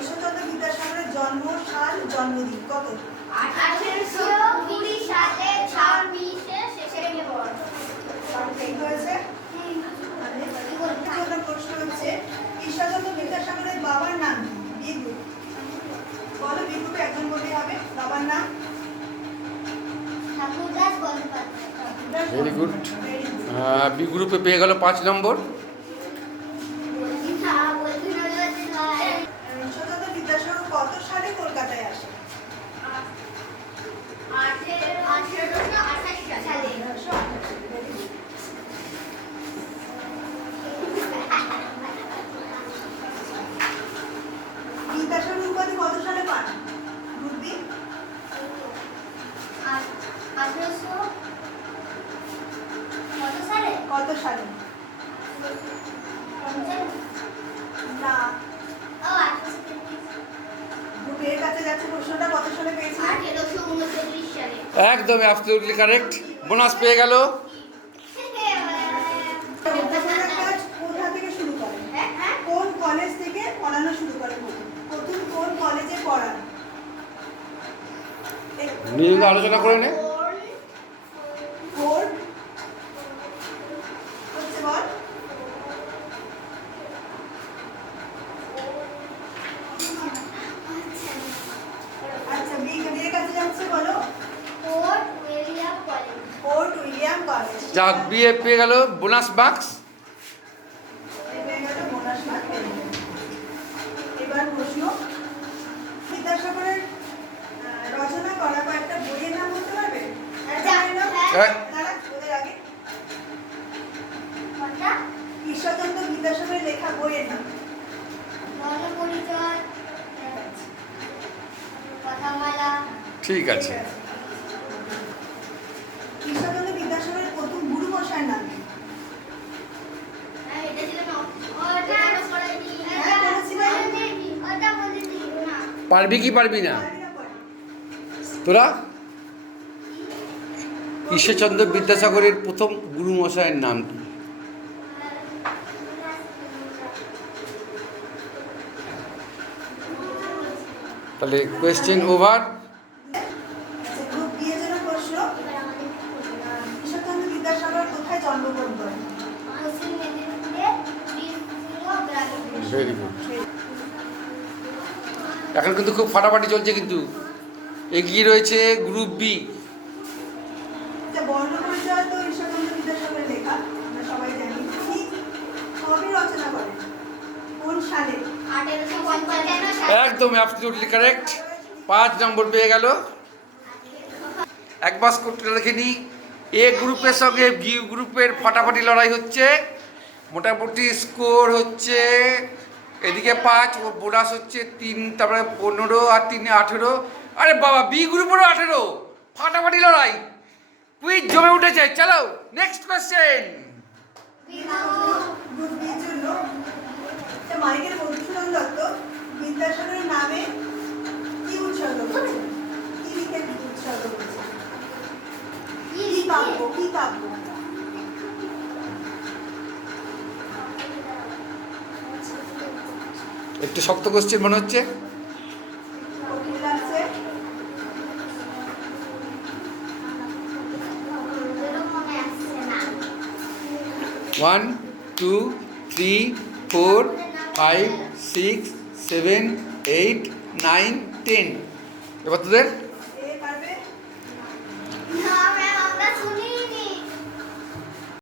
ঈশ্বরচন্দ্র বিদ্যাসাগরের জন্ম সাল জন্মদিন কত? 1820 সালে 26শে সেপ্টেম্বর। ঠিক হয়েছে। প্রশ্ন হচ্ছে ঈশ্বরচন্দ্র বিদ্যাসাগরের বাবার নাম কি? বি গ্রুপ বলো, বি গ্রুপে একজন বললেই হবে। বাবার নাম? Thakurdas Bandyopadhyay. Very good. B গ্রুপে পেয়ে গেল 5 নম্বর। ঈশ্বরচন্দ্র বিদ্যাসাগর কত সালে কলকাতায় আসে? 1828 সালে। বিদ্যাসাগর উপাধি কত সালে পান? Group B. 1800 কত সালে? কত সালে? না, ও 1830 গ্রুপ এর কাছে যাচ্ছে প্রশ্নটা, কত সালে পেয়েছে? 1839 সালে। একদম অ্যাবসলিউটলি কারেক্ট। বোনাস পেয়ে গেল। বিদ্যাসাগরের কাজ কোথা থেকে শুরু করেন? কোন কলেজ থেকে পড়ানো শুরু করেন? প্রথম কোন কলেজে পড়ান? নিয়ে আলোচনা করে নে। ফোর্ড হচ্ছে বল। আচ্ছা, বি এর কাছে যাচ্ছে, বলো। Fort William college. Fort William college. যাক, বিয়ে পেয়ে গেল বোনাস বাক্স। এবার প্রশ্ন, বিদ্যাসাগরের রচনা করা কয়েকটা বইয়ের নাম বলতে পারবে? ওদের আগে ঈশ্বরচন্দ্র বিদ্যাসাগরের লেখা বইয়ের নাম? পরিচয়, কথামালা। ঠিক আছে। ঈশ্বরচন্দ্র বিদ্যাসাগরের প্রথম গুরু মশাইয়ের নাম কি? এটা ছিল না, ওটা পড়াইনি। ওটা বলিনি না। পারবি কি পারবি না তোরা? ঈশ্বরচন্দ্র বিদ্যাসাগরের প্রথম গুরু মশাইয়ের নাম কি? তাহলে কোয়েশ্চেন ওভার। গ্রুপ বি এর জন্য প্রশ্ন, ঈশ্বরচন্দ্র বিদ্যাসাগর কোথায় জন্মগ্রহণ করেন? পশ্চিম মেদিনীপুরে বীরসিংহ গ্রামে। Very good. এখন কিন্তু খুব ফাটাফাটি চলছে, কিন্তু এগিয়ে রয়েছে গ্রুপ বি। বর্ণ পরিচয় তো ঈশ্বরচন্দ্র বিদ্যাসাগরের লেখা, আমরা সবাই জানি। তিনি কবে রচনা করেন? কোন সালে? 1855 সালে। একদম অ্যাবসলিউটলি কারেক্ট। 5 নম্বর পেয়ে গেল। একবার স্কোরটা দেখে নিই। এ গ্রুপের সঙ্গে বি গ্রুপের ফাটাফাটি লড়াই হচ্ছে। মোটামুটি স্কোর হচ্ছে এদিকে 5, ও বোনাস হচ্ছে 3, তারপরে 15 আর 3 18। আরে বাবা, বি গ্রুপেরও 18। ফাটাফাটি লড়াই, কুইজ জমে উঠেছে। চলো নেক্সট কোয়েশ্চেন। গ্রুপ বি এর জন্য মাইকেল মধুসূদন দত্ত বিদ্যাসাগরের নামে কি উৎসর্গ করেছেন? কি লিখে উৎসর্গ করেছেন? কি কাব্য? কি কাব্য? একটু শক্ত কোয়েশ্চেন মনে হচ্ছে। কঠিন লাগছে? মনে আসছে না। 1 2 3 4 5 6 7 8 9 10। এবার তোদের